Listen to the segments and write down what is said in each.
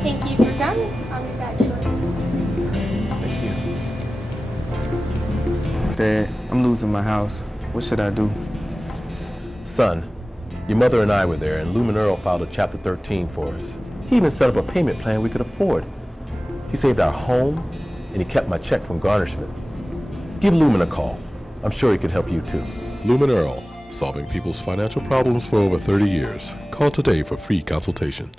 Thank you for coming. I'll be back shortly. Thank you. Dad, I'm losing my house. What should I do? Son, your mother and I were there, and Lumen Earl filed a Chapter 13 for us. He even set up a payment plan we could afford. He saved our home, and he kept my check from garnishment. Give Lumen a call. I'm sure he could help you too. Lumen Earl, solving people's financial problems for over 30 years. Call today for free consultation.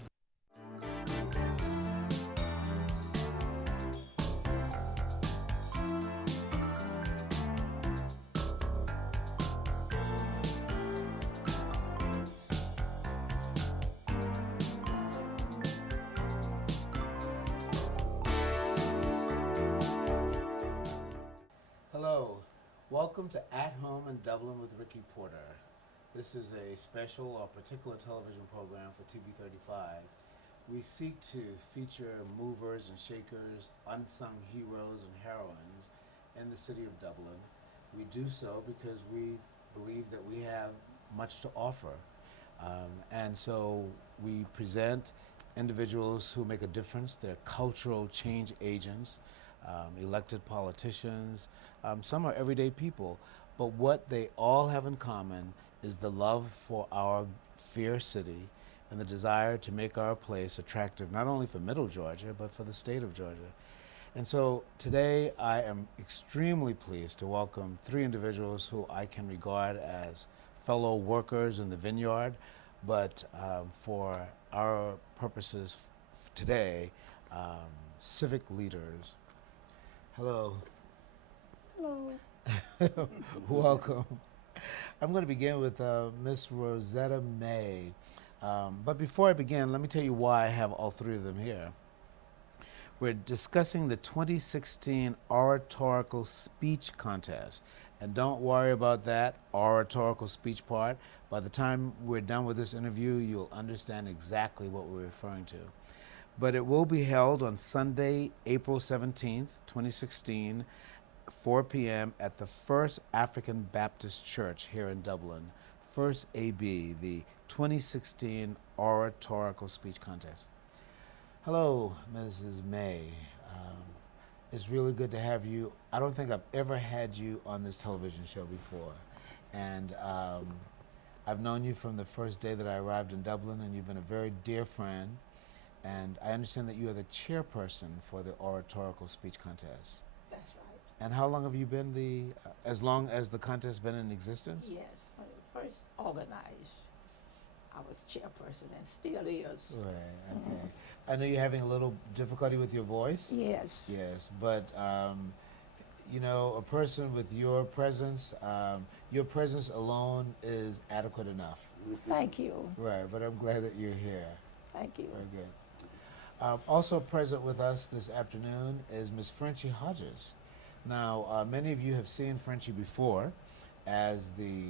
Hello, welcome to At Home in Dublin with Ricky Porter. This is a special or particular television program for TV35. We seek to feature movers and shakers, unsung heroes and heroines in the city of Dublin. We do so because we believe that we have much to offer. And so we present individuals who make a difference. They're cultural change agents, elected politicians. Some are everyday people, but what they all have in common is the love for our fair city and the desire to make our place attractive not only for Middle Georgia, but for the state of Georgia. And so today I am extremely pleased to welcome three individuals who I can regard as fellow workers in the vineyard, but for our purposes today, civic leaders. Hello. Hello. Welcome. I'm going to begin with Miss Rosetta May. But before I begin, let me tell you why I have all three of them here. We're discussing the 2016 Oratorical Speech Contest. And don't worry about that oratorical speech part. By the time we're done with this interview, you'll understand exactly what we're referring to. But it will be held on Sunday, April 17th, 2016, 4 p.m. at the First African Baptist Church here in Dublin. First AB, the 2016 Oratorical Speech Contest. Hello, Mrs. May. It's really good to have you. I don't think I've ever had you on this television show before. And I've known you from the first day that I arrived in Dublin, and you've been a very dear friend. And I understand that you are the chairperson for the Oratorical Speech Contest. That's right. And how long have you been as long as the contest been in existence? Yes, when it first organized, I was chairperson and still is. Right, okay. I know you're having a little difficulty with your voice. Yes. Yes, but you know, a person with your presence alone is adequate enough. Thank you. Right, but I'm glad that you're here. Thank you. Very good. Also present with us this afternoon is Ms. Frenchie Hodges. Now, many of you have seen Frenchie before as the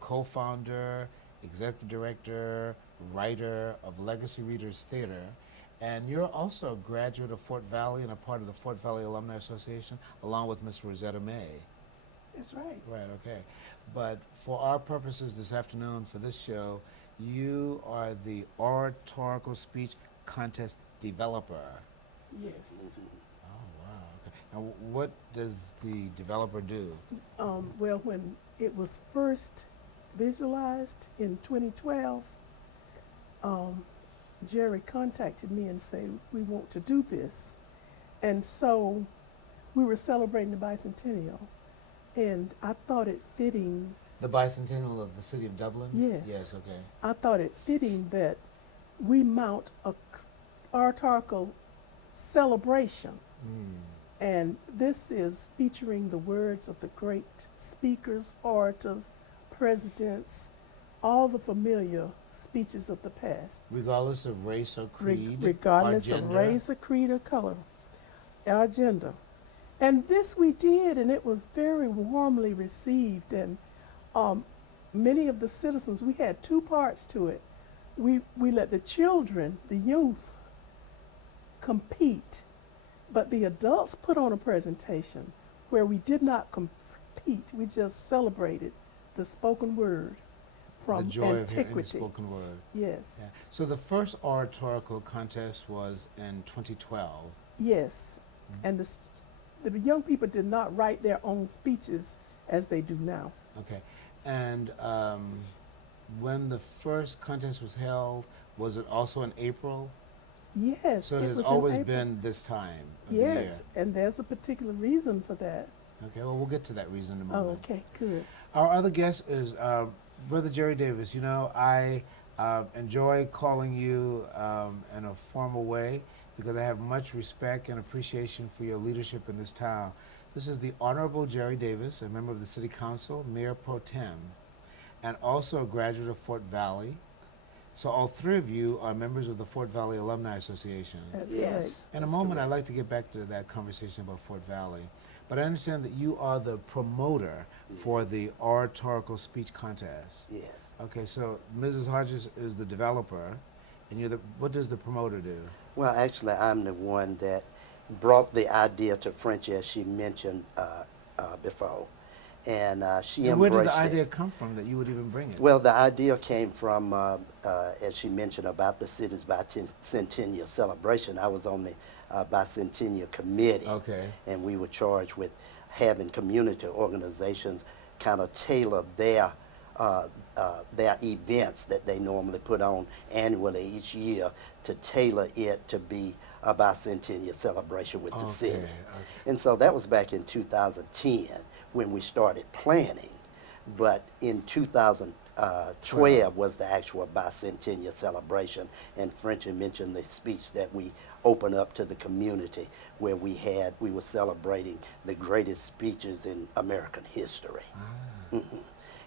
co-founder, executive director, writer of Legacy Readers Theater, and you're also a graduate of Fort Valley and a part of the Fort Valley Alumni Association, along with Ms. Rosetta May. That's right. Right, okay. But for our purposes this afternoon for this show, you are the Oratorical Speech Contest developer. Yes. Oh, wow. Okay. Now, what does the developer do? Well, when it was first visualized in 2012, Jerry contacted me and said, we want to do this. And so we were celebrating the bicentennial, and I thought it fitting. The bicentennial of the city of Dublin? Yes. Yes, okay. I thought it fitting that we mount a oratorical celebration. And this is featuring the words of the great speakers, orators, presidents, all the familiar speeches of the past. Regardless of race or creed, regardless or of gender. race or creed or color, our gender. And this we did, and it was very warmly received. And many of the citizens, we had two parts to it. We let the children, the youth, compete, but the adults put on a presentation where we did not compete. We just celebrated the spoken word from the joy of hearing the antiquity. spoken word. Yes. Yeah. So the first oratorical contest was in 2012. Yes. And the young people did not write their own speeches as they do now. Okay. And when the first contest was held, was it also in April? Yes. So it has was in always April. been this time of the year. Yes, and there's a particular reason for that. Okay, well, we'll get to that reason in a Oh, moment. okay, good. Our other guest is Brother Jerry Davis. You know, I enjoy calling you in a formal way because I have much respect and appreciation for your leadership in this town. This is the Honorable Jerry Davis, a member of the City Council, Mayor Pro Tem, and also a graduate of Fort Valley. So all three of you are members of the Fort Valley Alumni Association. That's Yes. In a moment, I'd like to get back to that conversation about Fort Valley. But I understand that you are the promoter for the Oratorical Speech Contest. Yes. Okay, so Mrs. Hodges is the developer, and you're the, what does the promoter do? Well, actually, I'm the one that brought the idea to French, as she mentioned before. And she And where embraced did the it. idea come from that you would even bring it? Well, the idea came from, as she mentioned, about the city's bicentennial celebration. I was on the bicentennial committee. Okay. And we were charged with having community organizations kind of tailor their events that they normally put on annually each year to tailor it to be a bicentennial celebration with the city. Okay. And so that was back in 2010 when we started planning. But in 2012 was the actual bicentennial celebration. And Frenchie mentioned the speech that we opened up to the community where we were celebrating the greatest speeches in American history.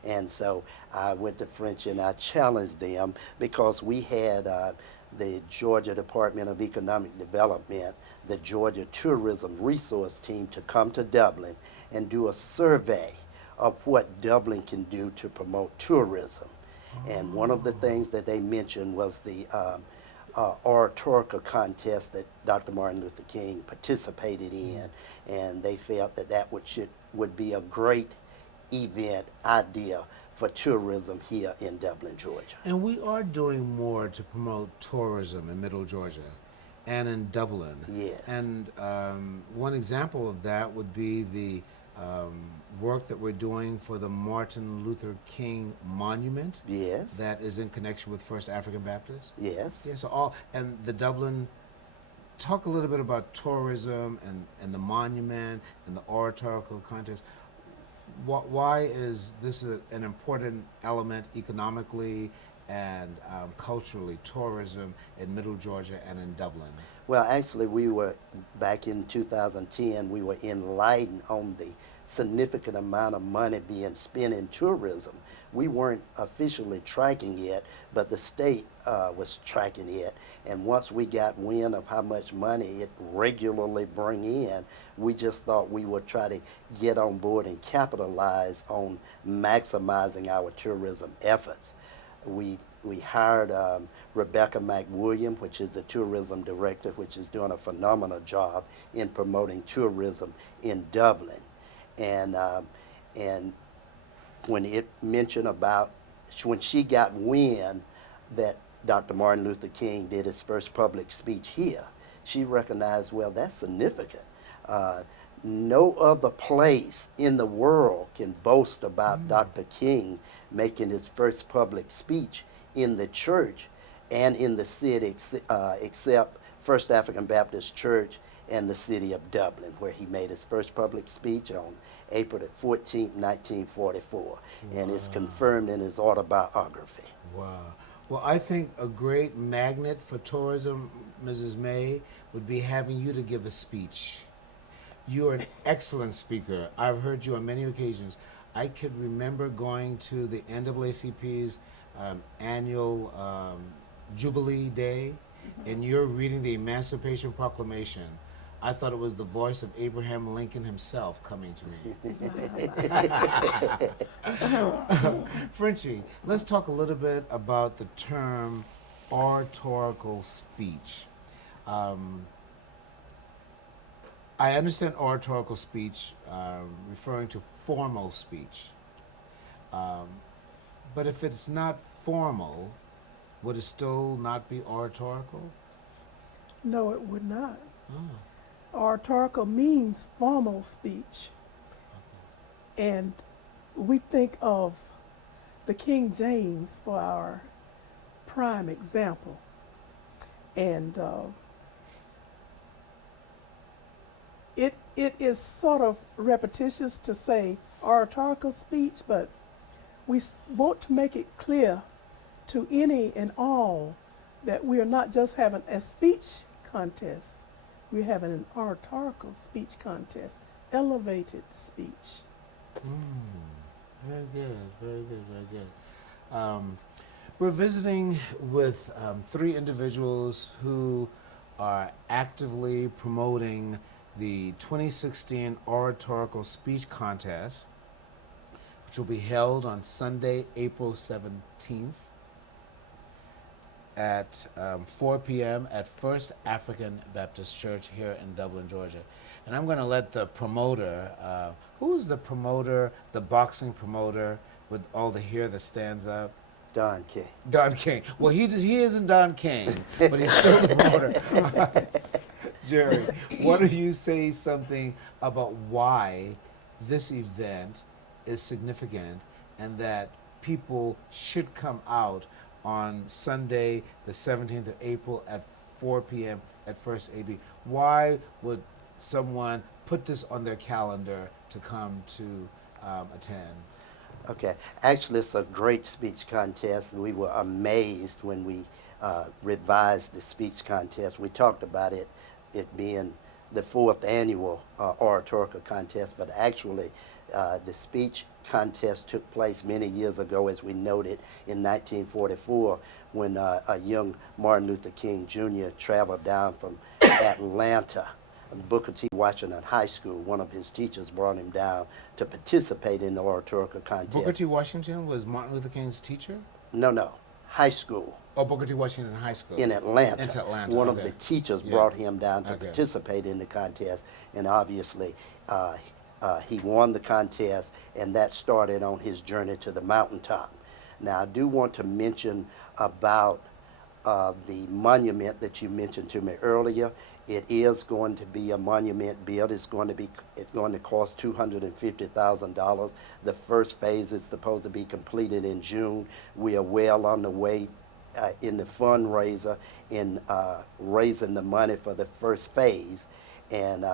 And so I went to French and I challenged them because we had the Georgia Department of Economic Development, the Georgia Tourism Resource Team to come to Dublin and do a survey of what Dublin can do to promote tourism. And one of the things that they mentioned was the oratorical contest that Dr. Martin Luther King participated in, and they felt that that would be a great event idea for tourism here in Dublin, Georgia. And we are doing more to promote tourism in Middle Georgia and in Dublin. Yes. And one example of that would be the work that we're doing for the Martin Luther King Monument. Yes. That is in connection with First African Baptist. Yes. Yeah, so and the Dublin, talk a little bit about tourism and the monument and the oratorical contest. Why is this an important element economically and culturally, tourism in Middle Georgia and in Dublin? Well, actually, we were, back in 2010, we were enlightened on the significant amount of money being spent in tourism. We weren't officially tracking it, but the state was tracking it. And once we got wind of how much money it regularly bring in, we just thought we would try to get on board and capitalize on maximizing our tourism efforts. We hired Rebecca McWilliam, which is the tourism director, which is doing a phenomenal job in promoting tourism in Dublin. And when it mentioned about, when she got wind that Dr. Martin Luther King did his first public speech here, she recognized, well, that's significant. No other place in the world can boast about Dr. King making his first public speech in the church and in the city except First African Baptist Church and the city of Dublin, where he made his first public speech on April the 14th, 1944. And it's confirmed in his autobiography. Wow. Well, I think a great magnet for tourism, Mrs. May, would be having you to give a speech. You're an excellent speaker. I've heard you on many occasions. I could remember going to the NAACP's annual Jubilee Day, and you're reading the Emancipation Proclamation. I thought it was the voice of Abraham Lincoln himself coming to me. Frenchie, let's talk a little bit about the term oratorical speech. I understand oratorical speech referring to formal speech. But if it's not formal, would it still not be oratorical? No, it would not. Oh. Oratorical means formal speech. And we think of the King James for our prime example. And it is sort of repetitious to say oratorical speech, but we want to make it clear to any and all that we are not just having a speech contest, we're having an oratorical speech contest, elevated speech. Very good, very good, very good. We're visiting with 3 individuals who are actively promoting the 2016 Oratorical Speech Contest, which will be held on Sunday, April 17th at 4 p.m. at First African Baptist Church here in Dublin, Georgia. And I'm going to let the promoter, who's the promoter, the boxing promoter with all the hair that stands up? Don King. Don King. Well, he isn't Don King, but he's still the promoter. Jerry, why don't you say something about why this event is significant and that people should come out on Sunday, the 17th of April at 4 p.m. at First AB. Why would someone put this on their calendar to come to attend? Okay, actually it's a great speech contest. We were amazed when we revised the speech contest. We talked about it being the 4th annual oratorical contest, but actually the speech contest took place many years ago, as we noted, in 1944, when a young Martin Luther King Jr. traveled down from Atlanta, Booker T. Washington High School. One of his teachers brought him down to participate in the oratorical contest. Booker T. Washington was Martin Luther King's teacher? No, high school. Oh, Booker T. Washington High School. In Atlanta. Into Atlanta. One okay. of the teachers Yeah. brought him down to Okay. participate in the contest, and obviously he won the contest, and that started on his journey to the mountaintop. Now, I do want to mention about the monument that you mentioned to me earlier. It is going to be a monument built. It's going to cost $250,000. The first phase is supposed to be completed in June. We are well on the way in the fundraiser in raising the money for the first phase, and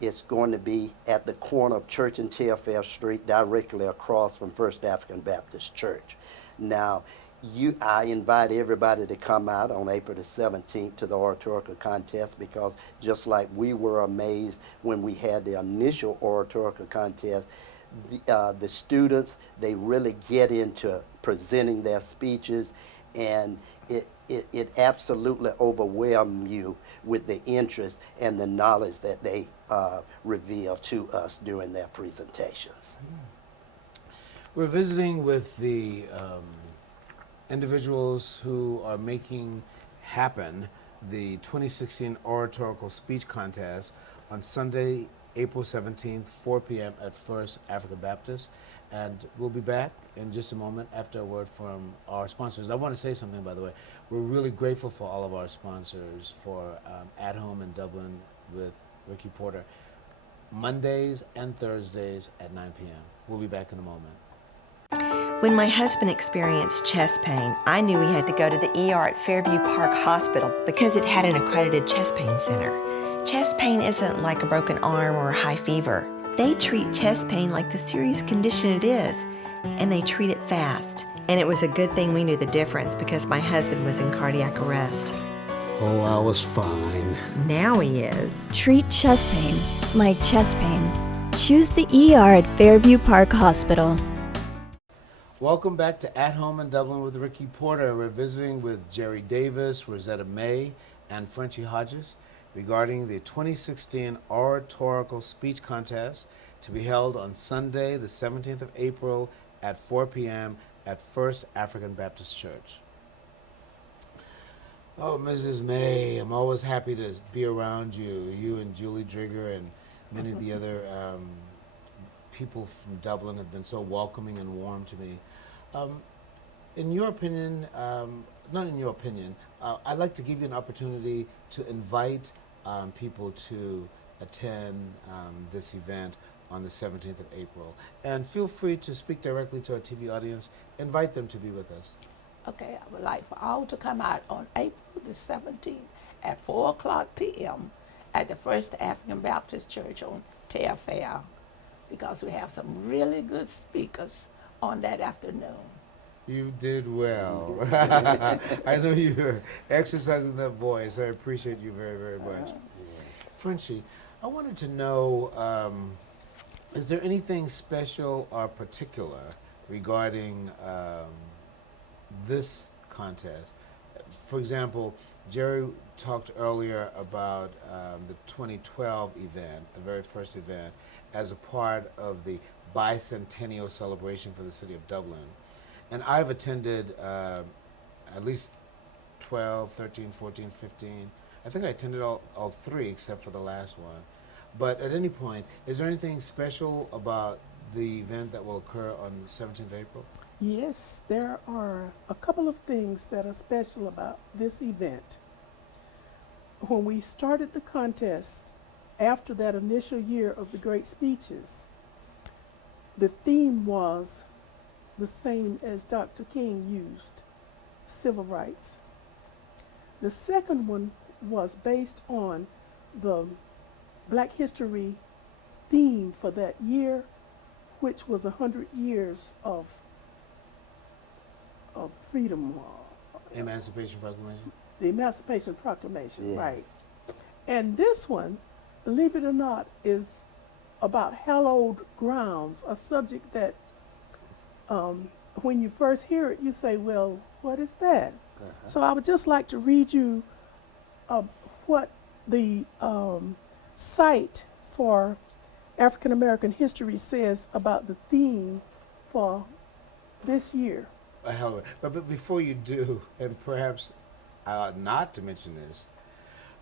it's going to be at the corner of Church and Telfair Street, directly across from First African Baptist Church. Now, I invite everybody to come out on April the 17th to the oratorical contest, because just like we were amazed when we had the initial oratorical contest, the students, they really get into presenting their speeches, and it absolutely overwhelmed you with the interest and the knowledge that they reveal to us during their presentations. We're visiting with the individuals who are making happen the 2016 Oratorical Speech Contest on Sunday, April 17th, 4 p.m. at First African Baptist. And we'll be back in just a moment after a word from our sponsors. I want to say something, by the way. We're really grateful for all of our sponsors for At Home in Dublin with Ricky Porter, Mondays and Thursdays at 9 p.m. We'll be back in a moment. When my husband experienced chest pain, I knew he had to go to the ER at Fairview Park Hospital because it had an accredited chest pain center. Chest pain isn't like a broken arm or a high fever. They treat chest pain like the serious condition it is, and they treat it fast. And it was a good thing we knew the difference because my husband was in cardiac arrest. Oh, I was fine. Now he is. Treat chest pain like chest pain. Choose the ER at Fairview Park Hospital. Welcome back to At Home in Dublin with Ricky Porter. We're visiting with Jerry Davis, Rosetta May, and Frenchie Hodges regarding the 2016 Oratorical Speech Contest to be held on Sunday, the 17th of April at 4 p.m. at First African Baptist Church. Oh, Mrs. May, I'm always happy to be around you. You and Julie Drigger and many of the other people from Dublin have been so welcoming and warm to me. In your opinion, not in your opinion, I'd like to give you an opportunity to invite people to attend this event on the 17th of April. And feel free to speak directly to our TV audience. Invite them to be with us. Okay, I would like for all to come out on April the 17th at 4 o'clock p.m. at the First African Baptist Church on Tail Fair, because we have some really good speakers on that afternoon. You did well. I know you're exercising that voice. I appreciate you very, very much. Frenchie, I wanted to know, is there anything special or particular regarding this contest? For example, Jerry talked earlier about the 2012 event, the very first event, as a part of the bicentennial celebration for the city of Dublin. And I've attended at least 12, 13, 14, 15. I think I attended all three except for the last one. But at any point, is there anything special about the event that will occur on the 17th of April? Yes, there are a couple of things that are special about this event. When we started the contest, after that initial year of the great speeches, the theme was the same as Dr. King used, civil rights. The second one was based on the Black History theme for that year, which was 100 years of freedom. Emancipation Proclamation? The Emancipation Proclamation, Yes. right. And this one, believe it or not, is about hallowed grounds, a subject that when you first hear it, you say, well, what is that? So I would just like to read you what the site for African American history says about the theme for this year. But before you do, and perhaps I ought not to mention this,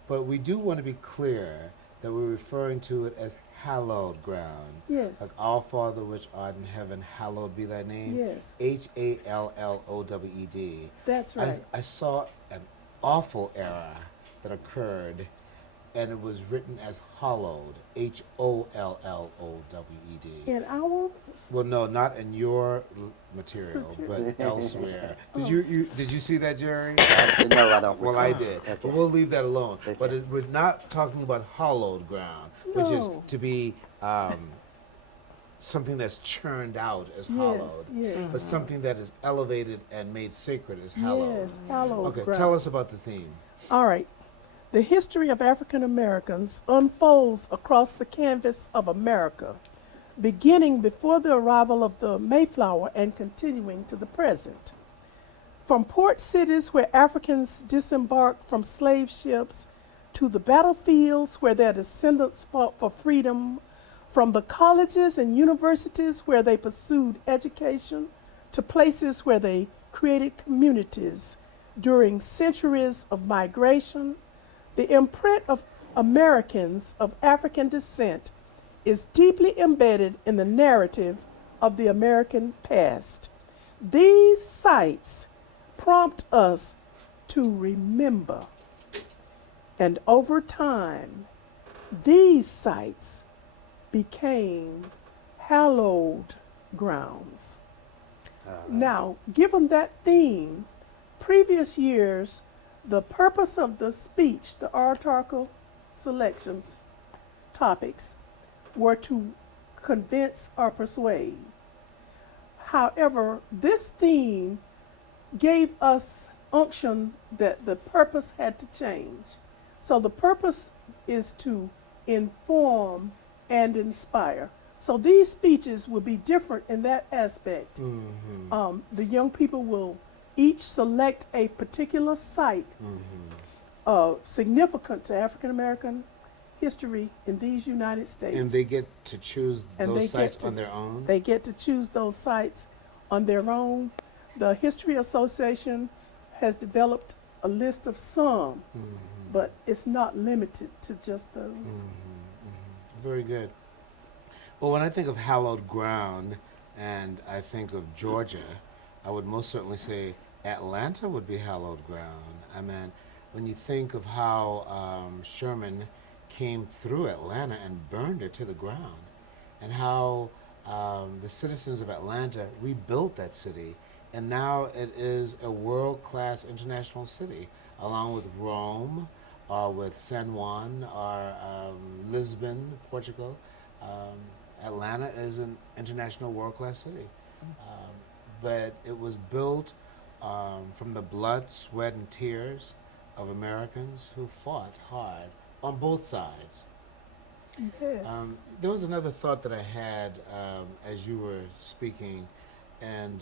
but we do want to be clear that we're referring to it as hallowed ground. Yes. Like Our Father which art in heaven, hallowed be thy name. Yes. Hallowed. That's right. I saw an awful error that occurred, and it was written as hollowed, Hollowed. In our Well, no, not in your material, but elsewhere. Did you see that, Jerry? No, I don't. Well, I did. Okay. But we'll leave that alone. Okay. But we're not talking about hollowed ground, which is No. to be something that's churned out as hollowed. yes. But something that is elevated and made sacred as hallowed. Yes, hallowed Okay, grounds. tell us about the theme. All right. The history of African Americans unfolds across the canvas of America, beginning before the arrival of the Mayflower and continuing to the present. From port cities where Africans disembarked from slave ships to the battlefields where their descendants fought for freedom, from the colleges and universities where they pursued education to places where they created communities during centuries of migration, the imprint of Americans of African descent is deeply embedded in the narrative of the American past. These sites prompt us to remember, and over time, these sites became hallowed grounds. Now, given that theme, previous years, the purpose of the speech, the oratorical selections, topics, were to convince or persuade. However, this theme gave us unction that the purpose had to change. So the purpose is to inform and inspire. So these speeches will be different in that aspect. Mm-hmm. The young people will each select a particular site significant to African American history in these United States. And they get to choose those sites on their own? They get to choose those sites on their own. The History Association has developed a list of some, but it's not limited to just those. Very good. Well, when I think of hallowed ground and I think of Georgia, I would most certainly say Atlanta would be hallowed ground. I mean, when you think of how Sherman came through Atlanta and burned it to the ground, and how the citizens of Atlanta rebuilt that city, and now it is a world-class international city, along with Rome, or with San Juan, or Lisbon, Portugal. Atlanta is an international world-class city. But it was built from the blood, sweat, and tears of Americans who fought hard on both sides. Yes. There was another thought that I had as you were speaking, and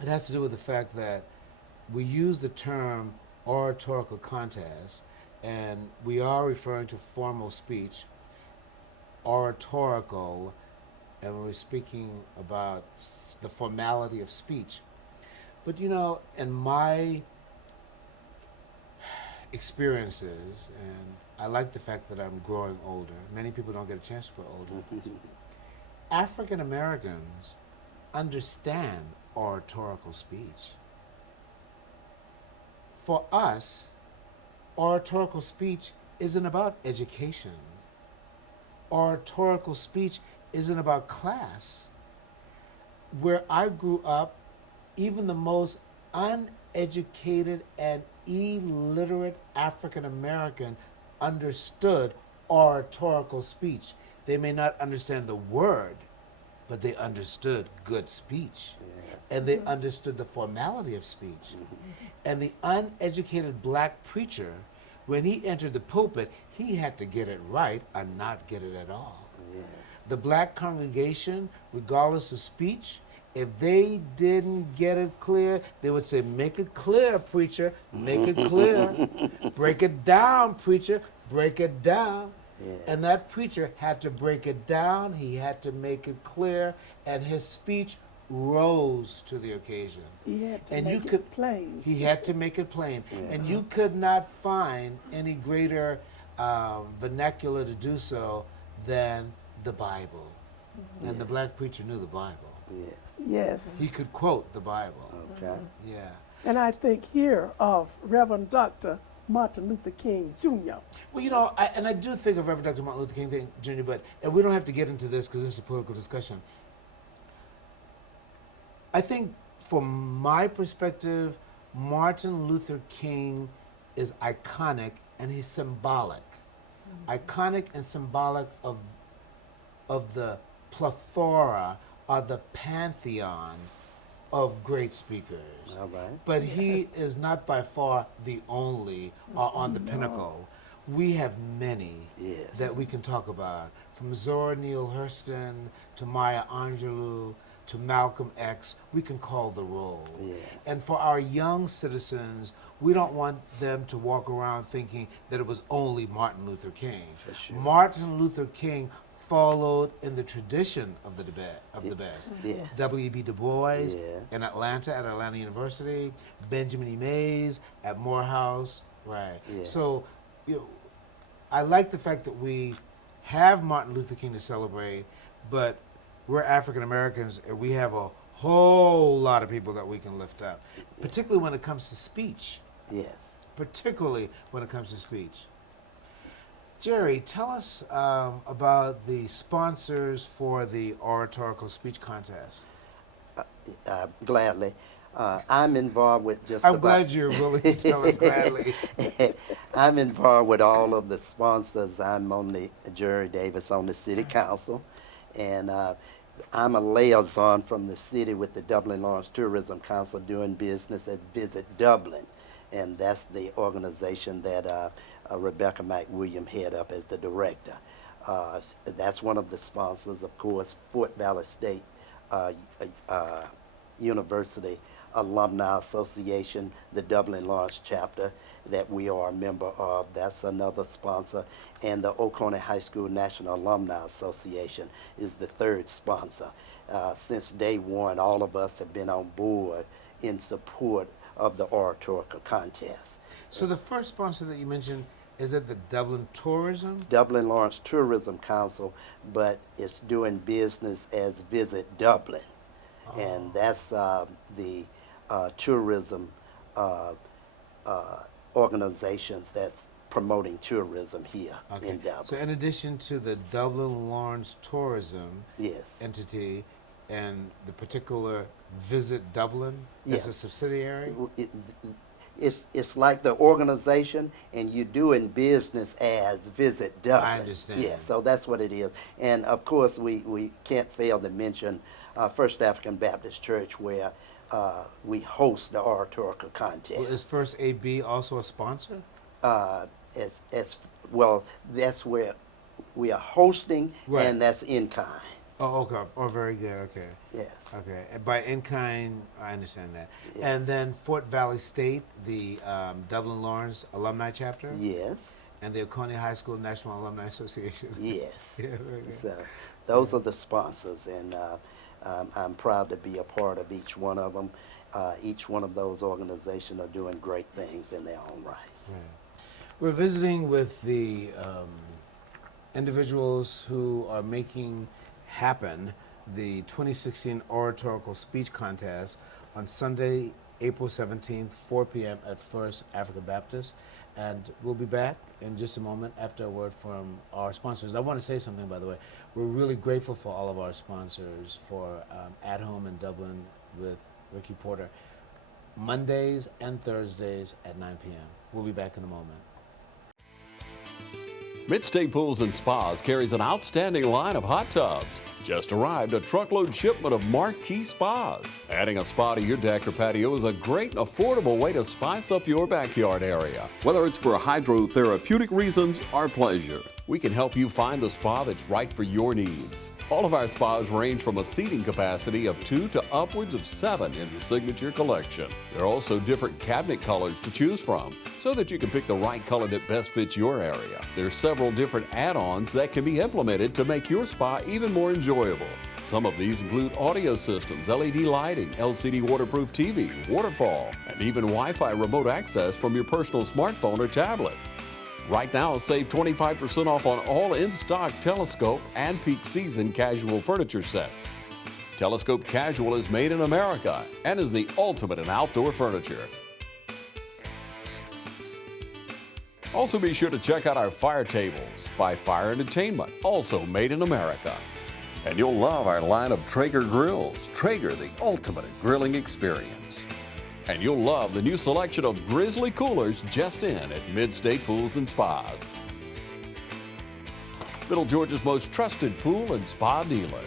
it has to do with the fact that we use the term oratorical contest, and we are referring to formal speech, oratorical, and we're speaking about the formality of speech. But you know, in my experiences, and I like the fact that I'm growing older. Many people don't get a chance to grow older. African Americans understand oratorical speech. For us, oratorical speech isn't about education. Oratorical speech isn't about class. Where I grew up, even the most uneducated and illiterate African American understood oratorical speech. They may not understand the word, but they understood good speech. Yes. And they understood the formality of speech. And the uneducated black preacher, when he entered the pulpit, he had to get it right or not get it at all. Yes. The black congregation, regardless of speech, if they didn't get it clear, they would say, make it clear, preacher, make it clear. Break it down, preacher, break it down. Yes. And that preacher had to break it down, he had to make it clear, and his speech rose to the occasion. He had to And make you it could- plain. He had to make it plain. And you could not find any greater vernacular to do so than the Bible. And the black preacher knew the Bible. Yes. Yes. He could quote the Bible. Okay. Yeah. And I think here of Reverend Dr. Martin Luther King Jr. Well, you know, I do think of Reverend Dr. Martin Luther King Jr., but and we don't have to get into this because this is a political discussion. I think from my perspective, Martin Luther King is iconic and he's symbolic. Iconic and symbolic of the plethora or the pantheon of great speakers. All right. But he is not by far the only or on the pinnacle. We have many Yes. that we can talk about, from Zora Neale Hurston to Maya Angelou to Malcolm X. We can call the roll. Yes. And for our young citizens, we don't want them to walk around thinking that it was only Martin Luther King. For sure. Martin Luther King followed in the tradition of the best. Yeah. W.E.B. Du Bois Yeah. in Atlanta at Atlanta University, Benjamin E. Mays at Morehouse, right? Yeah. So, you know, I like the fact that we have Martin Luther King to celebrate, but we're African Americans and we have a whole lot of people that we can lift up, particularly when it comes to speech. Yes. Particularly when it comes to speech. Jerry, tell us about the sponsors for the oratorical speech contest. Gladly. I'm involved with just I'm about... glad you're willing to tell us gladly. I'm involved with all of the sponsors. I'm on the Jerry Davis on the City Council, and I'm a liaison from the city with the Dublin Lawrence Tourism Council doing business at Visit Dublin, and that's the organization that Rebecca McWilliam head up as the director. That's one of the sponsors, of course, Fort Valley State University Alumni Association, the Dublin Lawrence chapter that we are a member of. That's another sponsor. And the Oconee High School National Alumni Association is the third sponsor. Since day one, all of us have been on board in support of the oratorical contest. So the first sponsor that you mentioned Is it the Dublin Tourism? Dublin Lawrence Tourism Council, but it's doing business as Visit Dublin. And that's the tourism organizations that's promoting tourism here in Dublin. So in addition to the Dublin Lawrence Tourism Yes. entity and the particular Visit Dublin Yes. as a subsidiary? It's like the organization, and you're doing business as Visit Dublin. I understand. Yeah, so that's what it is. And of course, we can't fail to mention First African Baptist Church, where we host the oratorical contest. Well, is First AB also a sponsor? As well, that's where we are hosting, Right. and that's in kind. Oh, okay. Oh, very good. Okay. Yes. Okay. And by in kind, I understand that. Yes. And then Fort Valley State, the Dublin Lawrence Alumni Chapter, Yes. and the Oconee High School National Alumni Association. Yes. Yeah, very good. So those are the sponsors, and I'm proud to be a part of each one of them. Each one of those organizations are doing great things in their own rights. Right. We're visiting with the individuals who are making happen the 2016 Oratorical Speech Contest on Sunday, April 17th, 4 p.m. at First African Baptist. And we'll be back in just a moment after a word from our sponsors. I want to say something, by the way. We're really grateful for all of our sponsors for At Home in Dublin with Ricky Porter, Mondays and Thursdays at 9 p.m. We'll be back in a moment. Midstate Pools and Spas carries an outstanding line of hot tubs. Just arrived a truckload shipment of marquee spas. Adding a spa to your deck or patio is a great and affordable way to spice up your backyard area. Whether it's for hydrotherapeutic reasons or pleasure, we can help you find the spa that's right for your needs. All of our spas range from a seating capacity of 2 to upwards of 7 in the Signature Collection. There are also different cabinet colors to choose from so that you can pick the right color that best fits your area. There are several different add-ons that can be implemented to make your spa even more enjoyable. Some of these include audio systems, LED lighting, LCD waterproof TV, waterfall, and even Wi-Fi remote access from your personal smartphone or tablet. Right now, save 25% off on all in-stock Telescope and peak season casual furniture sets. Telescope Casual is made in America and is the ultimate in outdoor furniture. Also be sure to check out our fire tables by Fire Entertainment, also made in America. And you'll love our line of Traeger grills. Traeger, the ultimate in grilling experience. And you'll love the new selection of Grizzly coolers just in at Midstate Pools and Spas. Middle Georgia's most trusted pool and spa dealer.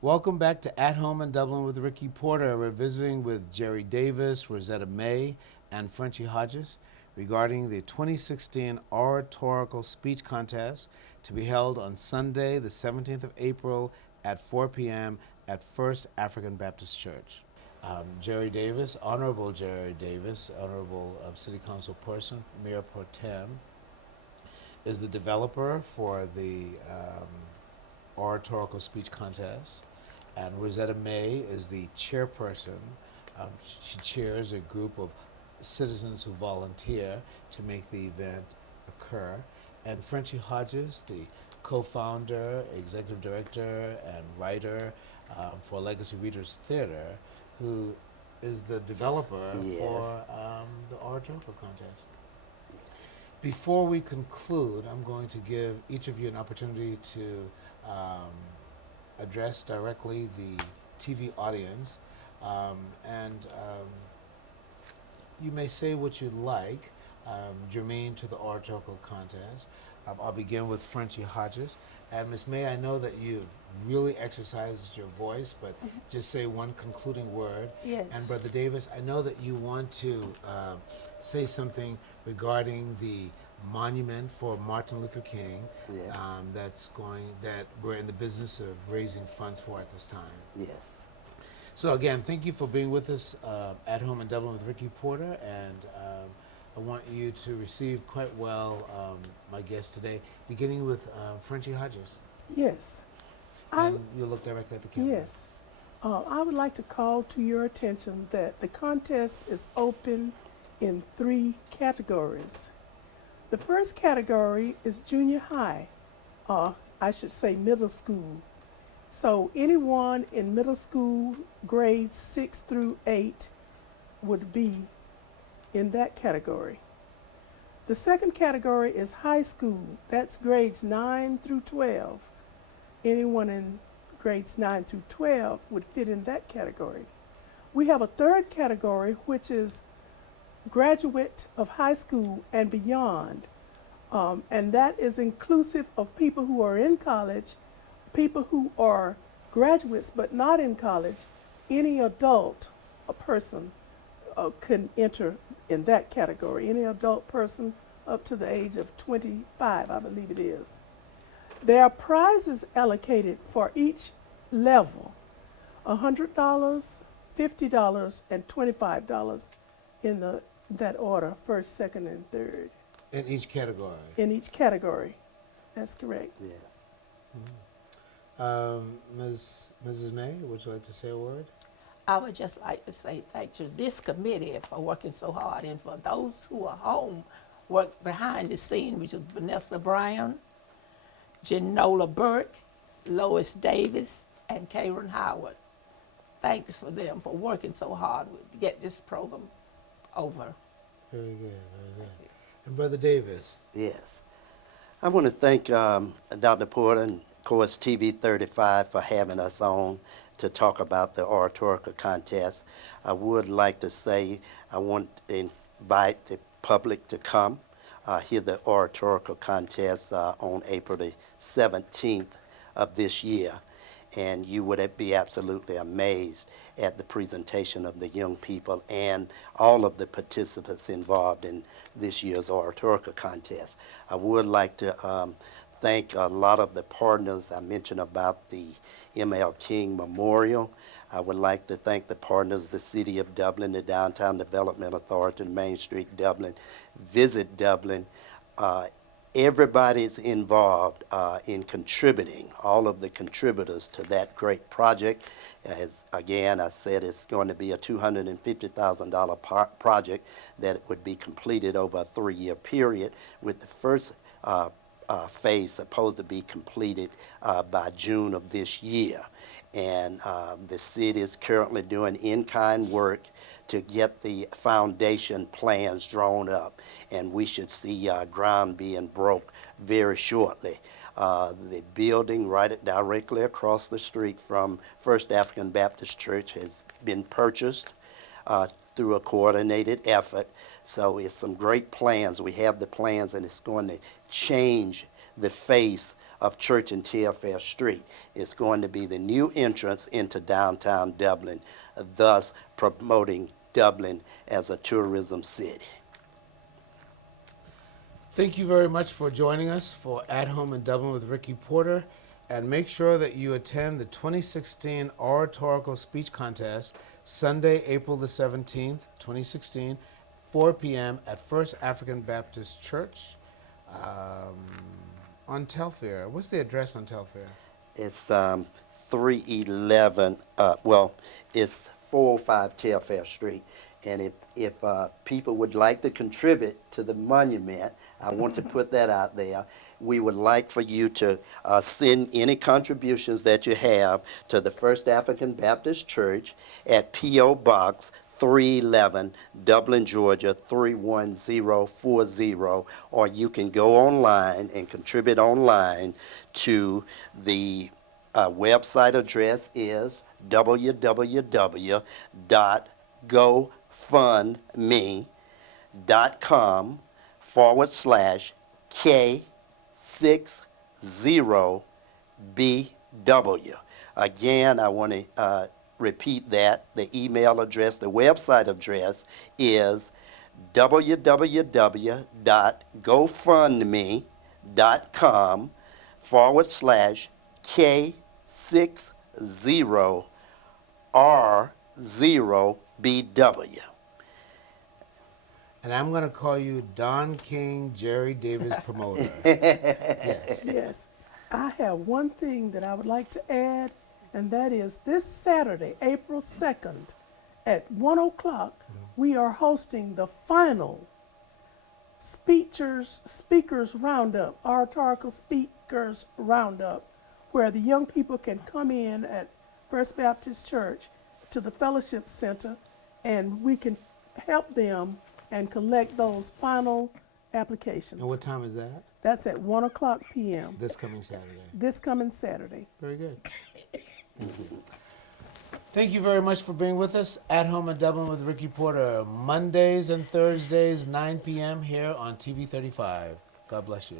Welcome back to At Home in Dublin with Ricky Porter. We're visiting with Jerry Davis, Rosetta May, and Frenchie Hodges regarding the 2016 Oratorical Speech Contest to be held on Sunday, the 17th of April at 4 p.m. at First African Baptist Church. Jerry Davis, Honorable Jerry Davis, Honorable City Council Person, Mayor Pro Tem, is the developer for the Oratorical Speech Contest, and Rosetta May is the chairperson. She chairs a group of citizens who volunteer to make the event occur, and Frenchie Hodges, the co-founder, executive director, and writer for Legacy Readers Theater, who is the developer for the Oratorical Contest. Before we conclude, I'm going to give each of you an opportunity to address directly the TV audience, and you may say what you like, germane to the Oratorical Contest. I'll begin with Frenchie Hodges. And Ms. May, I know that you've really exercised your voice, but just say one concluding word. Yes. And Brother Davis, I know that you want to say something regarding the monument for Martin Luther King that we're in the business of raising funds for at this time. Yes. So again, thank you for being with us at Home in Dublin with Ricky Porter, and I want you to receive quite well my guest today, beginning with Frenchie Hodges. Yes. And you look directly at the camera. Yes. I would like to call to your attention that the contest is open in 3 categories. The first category is junior high, I should say middle school. So anyone in middle school grades 6 through 8 would be in that category. The second category is high school. That's grades 9 through 12. Anyone in grades 9 through 12 would fit in that category. We have a third category, which is graduate of high school and beyond. And that is inclusive of people who are in college, people who are graduates but not in college. Any adult person can enter in that category. Any adult person up to the age of 25, I believe it is. There are prizes allocated for each level, $100, $50, and $25 in that order, first, second, and third. In each category? In each category. That's correct. Yes. Mrs. May, would you like to say a word? I would just like to say thank you to this committee for working so hard, and for those who are home, work behind the scene, which is Vanessa Brown, Jenola Burke, Lois Davis, and Karen Howard. Thanks for them for working so hard to get this program over. Very good, very good. And Brother Davis? Yes. I want to thank Dr. Porter and, of course, TV 35 for having us on to talk about the Oratorical contest. I would like to say I want to invite the public to come hear the Oratorical contest on April the 17th of this year. And you would be absolutely amazed at the presentation of the young people and all of the participants involved in this year's Oratorical contest. I would like to thank a lot of the partners. I mentioned about the M.L. King Memorial. I would like to thank the partners, the City of Dublin, the Downtown Development Authority, Main Street Dublin, Visit Dublin. Everybody's involved in contributing, all of the contributors to that great project. As again, I said it's going to be a $250,000 project that would be completed over a 3-year period, with the first phase supposed to be completed by June of this year. And the city is currently doing in-kind work to get the foundation plans drawn up, and we should see ground being broke very shortly. The building right directly across the street from First African Baptist Church has been purchased through a coordinated effort. So it's some great plans. We have the plans, and it's going to change the face of Church and Telfair Street. It's going to be the new entrance into downtown Dublin, thus promoting Dublin as a tourism city. Thank you very much for joining us for At Home in Dublin with Ricky Porter, and make sure that you attend the 2016 Oratorical Speech Contest, Sunday, April the 17th, 2016, 4 p.m. at First African Baptist Church on Telfair. What's the address on Telfair? It's 311, it's 405 Telfair Street. And if people would like to contribute to the monument, I want to put that out there. We would like for you to send any contributions that you have to the First African Baptist Church at P.O. Box 311, Dublin, Georgia 31040, or you can go online and contribute online to the website address is www.gofundme.com/K60BW. Again, I want to repeat that. The email address, the website address is www.gofundme.com/K60R0BW. And I'm going to call you Don King, Jerry Davis Promoter. Yes. Yes. I have one thing that I would like to add. and that is this Saturday, April 2nd, at 1 o'clock. We are hosting the final speakers roundup, oratorical speakers roundup, where the young people can come in at First Baptist Church to the Fellowship Center, and we can help them and collect those final applications. And what time is that? That's at 1 o'clock p.m. This coming Saturday. This coming Saturday. Very good. Thank you very much for being with us. At Home in Dublin with Ricky Porter, Mondays and Thursdays, 9 p.m. here on TV 35. God bless you.